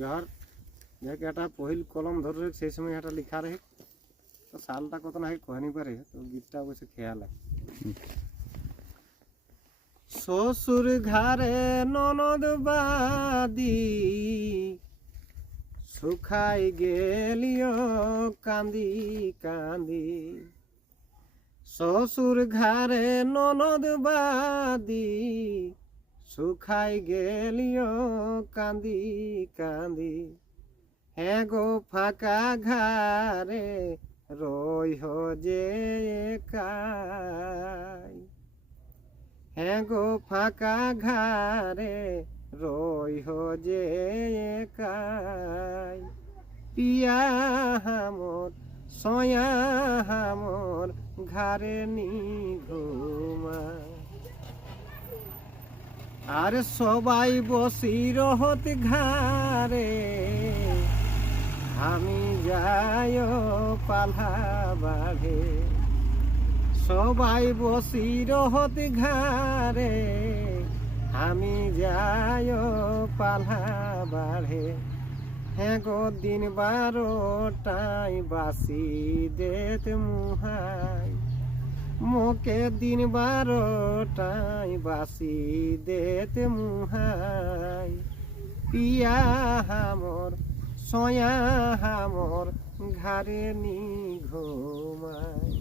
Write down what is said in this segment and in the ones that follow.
যার যাকে এটা পহিল কলম ধরে সেই সময় এটা লিখা রহে তো সালটা কত না কহানি পারে তো গীতটা অবশ্য খেয়াল আছে। শ্বশুর ঘরে ননদ বাদি শুকাই গেলিও কান্দি কান্দি, শ্বশুর ঘরে ননদ বাদি শুকাই গেলিও কান্দি কান্দি, হ্যাঁ গো ফাঁকা ঘরে রইহ যে একাই, হ্যাঁ গো ফাঁকা ঘরে রইহ যে একাই, পিয়া হামর সয়া হামর ঘরে নি ঘুমা, আর সবাই বসি রহত ঘরে আমি যাই পালা বাড়ে, সবাই বসি রহত ঘরে আমি যাই পালা বাড়ে, হ্যাঁ গো দিন 12টায় বাসি দেত মুহাই, মোকে দিন 12টায় বাসি দেত মুহাই, পিয়া হামর সয়া হামর ঘরে নি ঘুমাই,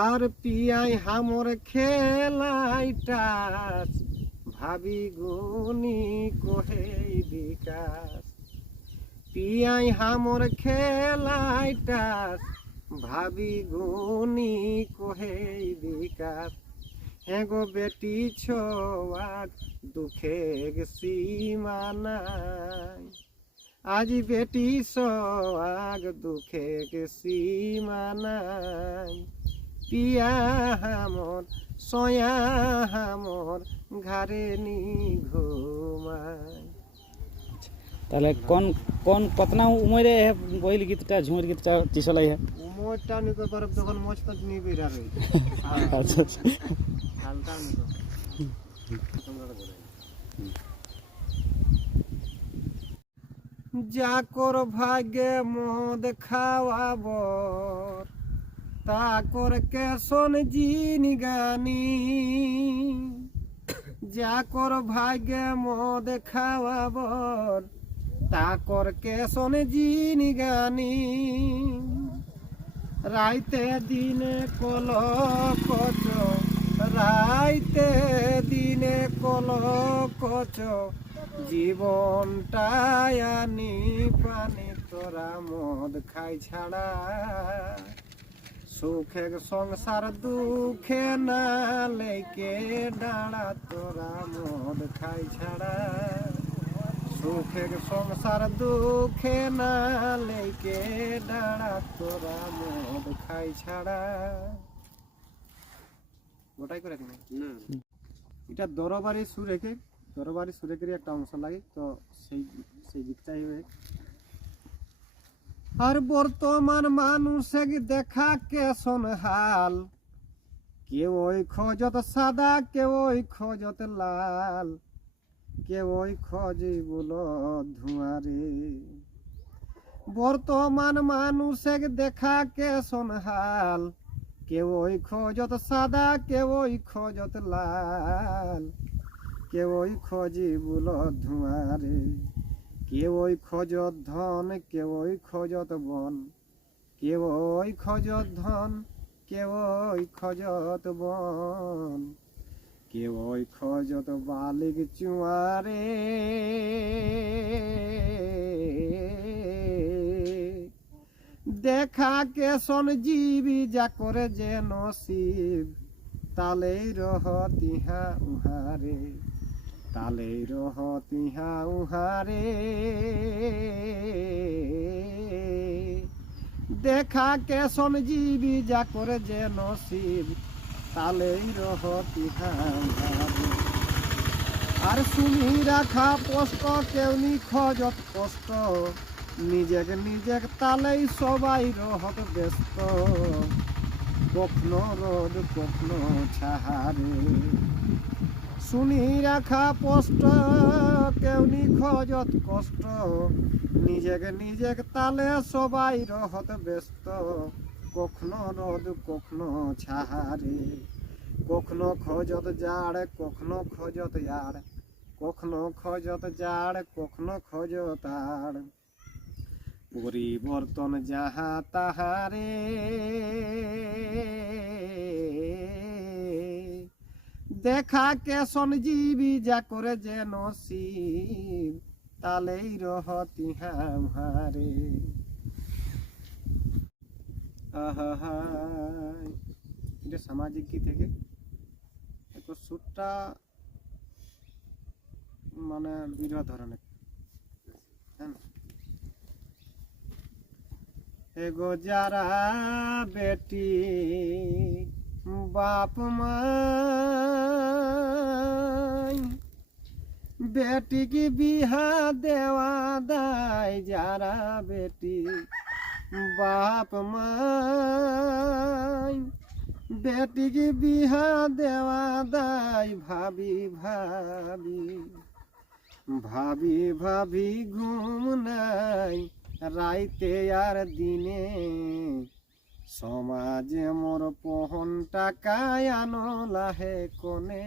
আর পিয়াই হামর খেলাই টাস ভাবি গুনি কোহে বিকাশ, পিয়াই হামর খেলাই টাস ভাবি গুনি কোহে বিকাশ, হ্যাঁ গো বেটি ছোয়াক দুঃখে সীমা নাই, আজ বেটি সোয়াগ দুঃখে সীমা নাই, পিয়া হামর সয়া হামর ঘরে নি ঘুমাই। তাহলে কোন কোন কতনা উমরে বইল গীতটা ঝুমর গীতটা টিসলাই है উমরটা নি কর তখন মস্ত নি বিরা রে আচ্ছা হালটা নি তোমরা বলে যা কর ভাগ্যে মদ খাওয়াবর তা কর কেশন জিনি গানি, যা কর ভাগ্যে মদ খাওয়াবর তা কর কেশন জিনি গানি, রাইতে দিনে কল কচ রাইতে দিনে কল কচ, জীবনটাই আনি পানি তোরা মদ খাই ছাড়া, সুখে সংসার দুঃখে না লেকে ডাড়া তোরা মদ খাই ছাড়া, সুখে সংসার দুঃখে না লেকে ডাড়া তোরা মদ খাই ছাড়া। গোটাই করে দিন না এটা দরবারি সুরেখে দরবারি সুরেখেরই একটা অংশ লাগে তো সেই সেই গীতটাই হয়ে। আর বর্তমান মানুষে দেখা কেশন হাল, কেউ ওই খোঁজত সাদা কেউ ওই খোঁজত লাল, কেউ ওই খোঁজে বলো ধুয়ারে, বর্তমান মানুষে দেখা কেশন হাল, কেউ ওই খোঁজত সাদা কেউ ওই খোঁজত লাল, কেউ ওই খোঁজে বলো ধুয়ারে, কেউ ওই খোঁজত ধন কেউ ওই খোঁজত বন, কেউ ওই খোঁজত ধন কেউ ওই খোঁজত বন, কেউ ওই খোঁজত বালিক চুয়ারে, দেখা কেশন জীবী যা করে যে নসিব, তালেই রহতিহা উহারে, তালেই রহতিহা উহারে, দেখা কেশন জীবী যা করে যে নসিব, তালেই রহতিহা উহারে, আর শুনি রাখা পোস্ত কেউ নি খোঁজত পোস্ত, নিজেক নিজেক তালেই সবাই রহত ব্যস্ত, কখনো রোদ কখনো ছাহারে, শুনি রাখা স্পষ্ট কেউনি খোঁজত কষ্ট নিজে তালে সবাই রহত ব্যস্ত কখনো রোদ কখনো ছাহারে কখনো খোঁজত জাড় কখনো খোঁজত ইয়াড় কখনো খোঁজত জাড় কখনো খোঁজত আড় পরিবর্তন যাহা তাহারে দেখা কে সঞ্জীবী যা করে যেন শিব তালেই রহতি হারে আহা এটা সামাজিক কি থেকে একটু সুরটা মানে বিরহ ধরনের হ্যাঁ এগো যারা বেটি বাপ মা बेटी की बिहा देवा दाई जारा बेटी बाप माई बेटी की बिहा देवा दाई भाभी भाभी भाभी भाभी घूम नाई राइते यार दिने समाजे मोर पोहन टाकाय आनो लाहे कोने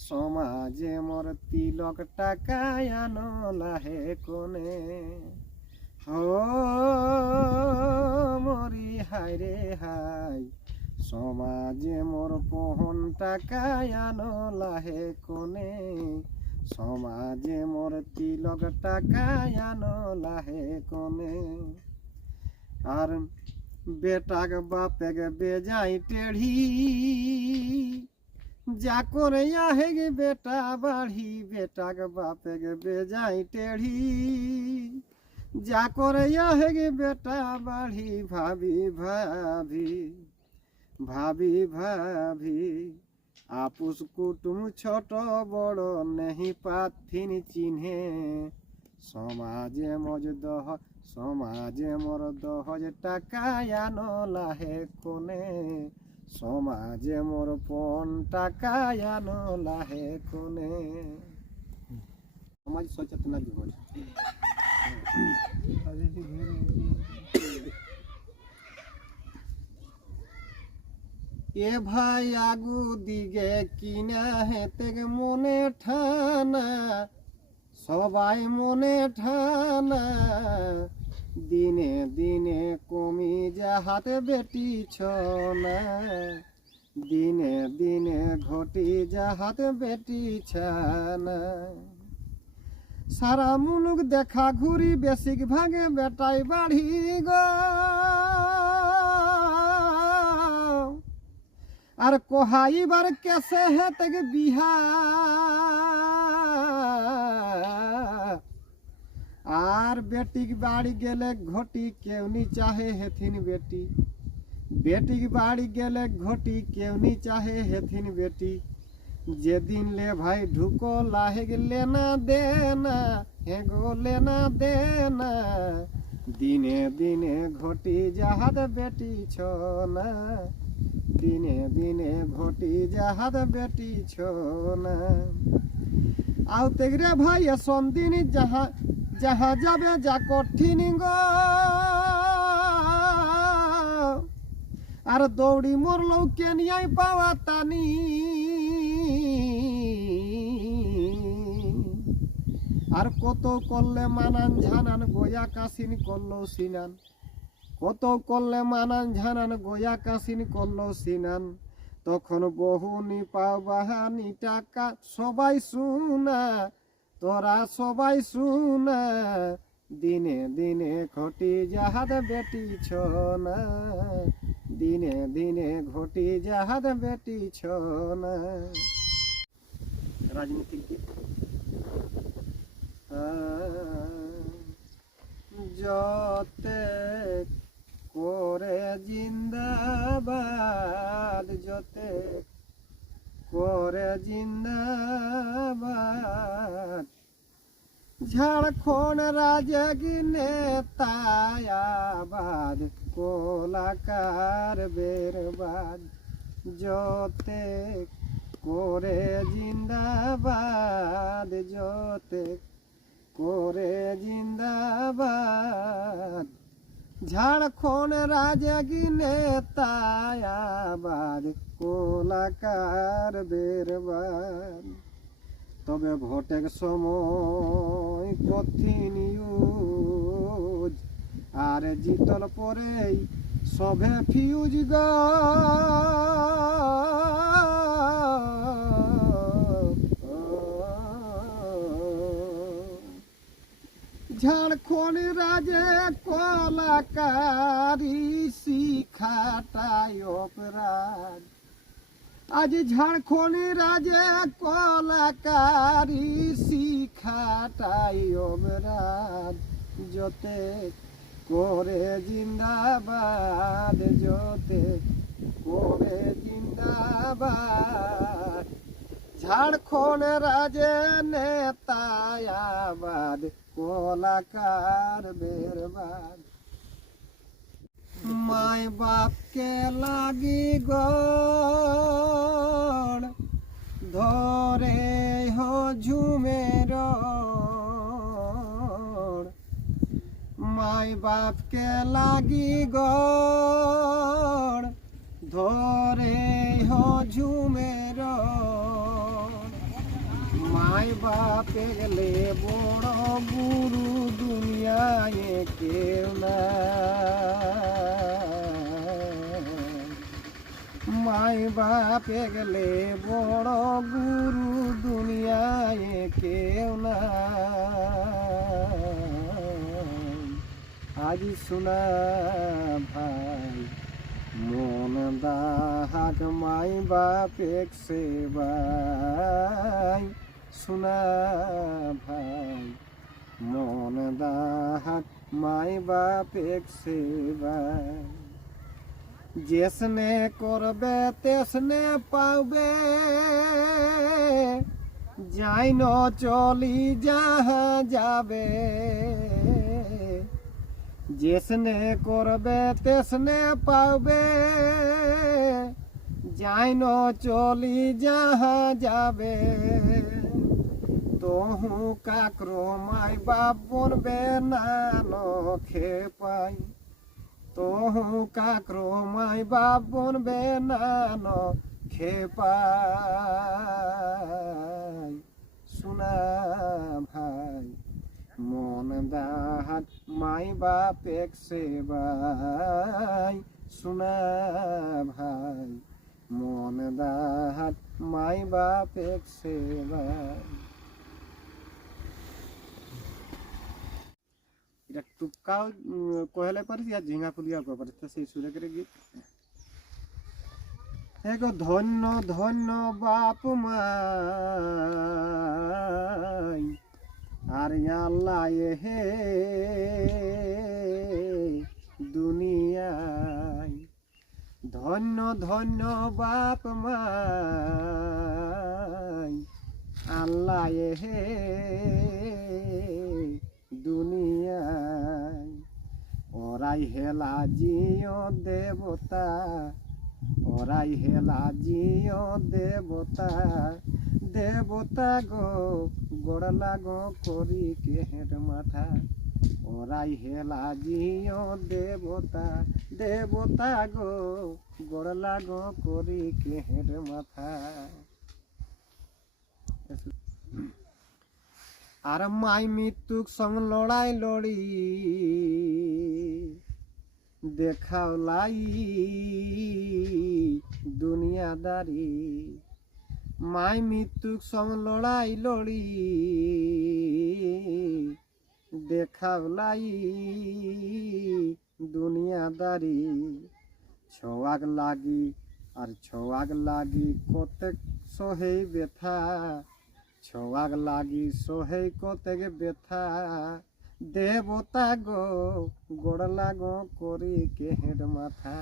সমাজে মোর তিলক টাকায় আনো লাহে কোনে হো মরি হাই রে হাই সমাজে মোর পোহন টাকায় আনো লাহে কোনে সমাজে মোর তিলক টাকায় আনো লাহে কোনে আর বেটাক বাপেক বেজাই টেढ़ी जा करे आहेगे बेटा बाढ़ी बेटा के बापे के बेजाई टेढ़ी जा करे आहेगे बेटा बाढ़ी भाभी भाभी भाभी भाभी आपुस कुटुम छोट बड़ नहीं पाथिन चिन्हे समाजे मज दह समाजे मोर दहज टाकाय आनो लाहे कोने সমাজে মোর পন টাকায় আনো লাহে কোনে সমাজ সচেতনা জীবন এ ভাই আগু দিগে কিনা হেতে মনে ঠানা সবাই মনে ঠানা দিনে দিনে কমি যাহাতে বেটি ছনা দিনে দিনে ঘটি যাহাতে বেটি ছানা সারা মুলুক দেখা ঘুরি বেশিক ভাগে বেটাই বাড়ি গো আর কোহাইবার কেসে হেতে বিহা আর बेटी बाड़ी गेले घोटी केवनी चाहे हेथिन बेटी बेटी बाड़ी गेले घोटी केवनी चाहे हेथिन बेटी जे दिन ले भाई ढुको लाहे लेना देना हे गो लेना देना दिने दिने घोटी जहाद बेटी छोना दिने दिने घोटी जहाद बेटी छोना आउ तेगरे भाई सन्दिन जहाँ जहाँ जाबे जा कठिन गो আর দৌড়ি মরলেও কেনিয়াই পাওয়া তানি আর কত করলে মানান ঝানান গোয়া কাসিন করলো সিনান কত করলে মানান ঝানান গোয়া কাসিন করলো সিনান তখন বহুনি পাও বাহানি টাকা সবাই শুনা তোরা সবাই শুনা দিনে দিনে ঘটি যাহাদ বেটি ছোনা দিনে দিনে ঘটি যাহাদ বেটি ছোনা রাজনীতিক যতে করে জিন্দাবাদ যতে করে জিন্দাবাদ ঝাড়খণ্ড রাজগি নেতায়াবাদ কোলাকার বেরবাদ যতে করে জিন্দাবাদ, যতে করে জিন্দাবাদ, ঝাড়খণ্ড রাজগি নেতায়াবাদ, কোলাকার বেরবাদ। তবে ভোটের সময় কঠিন ইউজ, আর জিতল পরেই সবে ফিউজ গো। ঝাড়খণ্ড রাজে কলাকারি শিখাটাই অপরাধ, আজ ঝাড়খণ্ড রাজে কলাকারি শিখাটাই অপরাধ, যতে করে জিন্দাবাদ, যতে করে জিন্দাবাদ, ঝাড়খণ্ড রাজে নেতায়াবাদ, কলাকার বেরবাদ। মাই বাপকে লাগি গড় ধরে ঝুমের, মাই বাপকে লাগি গড় ধরে ঝুমের, মাই বাপে গেলে বড় গুরু দুনিয়ায় কেউ না, মাই বাপে গেলে বড় গুরু দুনিয়ায় কেউ না। আজ শোনা ভাই মন দাহাক মাই বাপেক সেবাই, শোনা ভাই মন দাহাক মাই বাপেক সেবাই। যেসনে করবে তেসনে পাবে, যাই ন চলি যাহা যাবে, যেসনে করবে তেসনে পাবে, যাই ন চলি যাহা যাবে। তহু কাকরো মাই বাপ বনবে না নখে পাই, তহু কাকরো মাই বাপ বনবে না নখে পাই। শোনা ভাই মন দাহাত মাই বাপেক সেবাই, শোনা ভাই মন দাহাত মাই বাপেক সেবাই। এটা টুপকাও কহলে পারিস, আর ঝিঙা ফুলিয়াও কহ পারিস, তো সেই সুরে করে গীত। এগো ধন্য ধন্য বাপ মাই, আর আল্লাহ হে দুনিয়ায়, ধন্য ধন্য বাপ মাই, আল্লাহ হে দুনিয়ায়। ওরাই হেলা জিও দেবতা, ওরাই হেলা জিও দেবতা, দেবতা গো গড়লা গো করি কেহের মাথা। ওরাই হেলা জিও দেবতা, দেবতা গো গড়লা গো করি কেহের মাথা। আর মাই মৃত্যুক সঙ্গ লড়াই লড়ি দেখাও লাই দুনিয়াদারি, মাই মৃত্যুক সঙ্গ লড়াই লড়ি দেখাও লাই দুনিয়াদারি। ছোয়াগ লাগি আর ছোয়াগ লাগি কতেক সহে ব্যথা, ছোয়াগ লাগি সহে কতেক ব্যথা। দেবতা গো গোড়লা গো করি কেহের মাথা।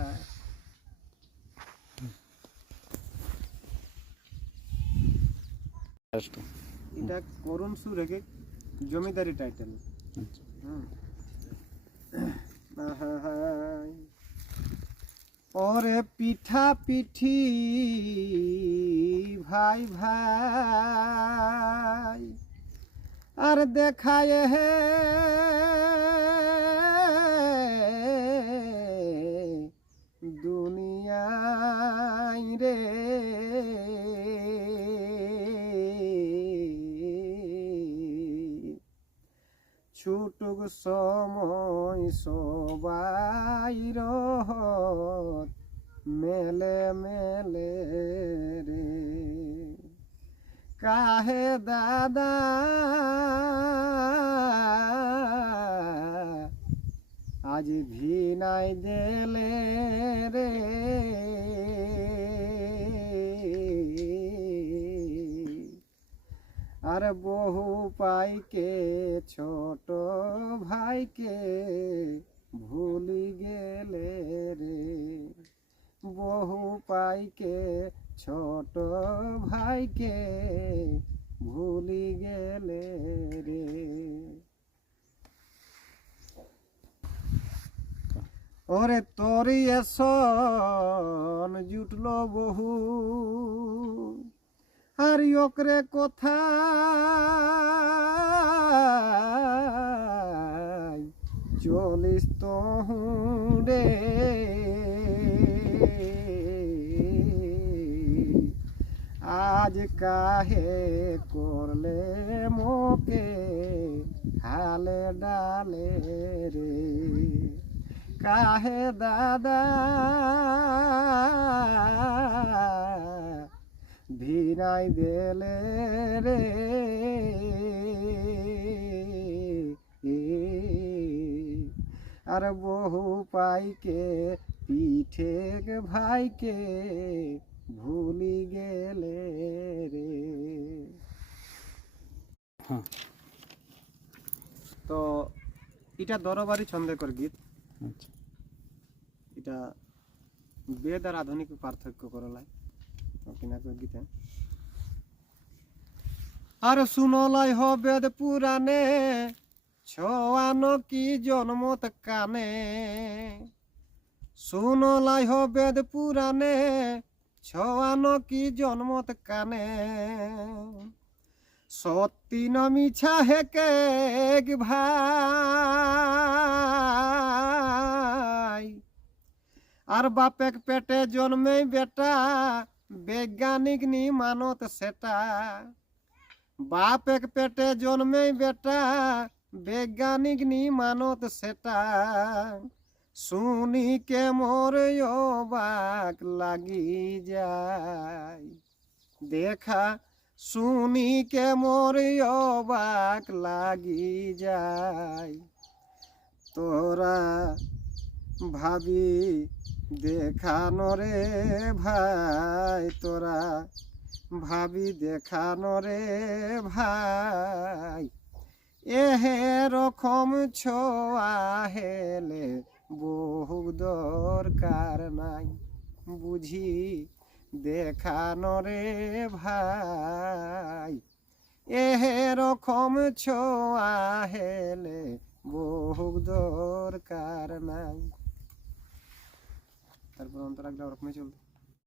এটা করুণ সুরেগে জমিদারি টাইটেল। ওরে পিঠা পিঠি ভাই ভাই আর দেখায় হে দুনিয়ায় রে ছুটুক সময় সবাই রহত মেলে মেলে রে কাহে দাদা আজ ভিনাই দেলে রে আর বহু পাইকে ছোট ভাইকে ভুলি গেলে রে বহু পাইকে ছোট ভাইকে ভুলি গেলে রে ওরে তোরি এসন জুটলো বহু আর ওকরে কথা চলিস তো রে আজ কাহে করলে মোকে হালে ডালে রে কাহে দাদা ভিনাই দেলে রে আর বহু পাইকে পিঠে ভাইকে ভুলি গেলে রে হ্যাঁ তো এটা দরবারি ছন্দেকর গীত আচ্ছা এটা বেদ আর আধুনিক পার্থক্য করলাই কিনাকর গীতে আর শুনলাই হ বেদ পুরাণে ছোয়ানো কি জন্মত কানে শুনলাই হ বেদ পুরাণে ছোয়ানো কি জন্মত কানে সত্যি ন মিছা হেকে ভাই আর বাপেক পেটে জন্মে বেটা বৈজ্ঞানিক নি মানত সেটা বাপেক পেটে জন্মে বেটা বৈজ্ঞানিক নি মানত সেটা শুনি কে মোর অবাক লাগি যায় দেখা শুনি কে মোর অবাক লাগি যায় তোরা ভাবি দেখানো রে ভাই তোরা ভাবি দেখানো রে ভাই এহে রকম ছোয়া হেলে বহু দরকার নাই বুঝি দেখানো রে ভাই এহে রকম ছোয়া হেলে বহু দরকার নাই তারপর অন্তরাগ ওরকমই চলতো।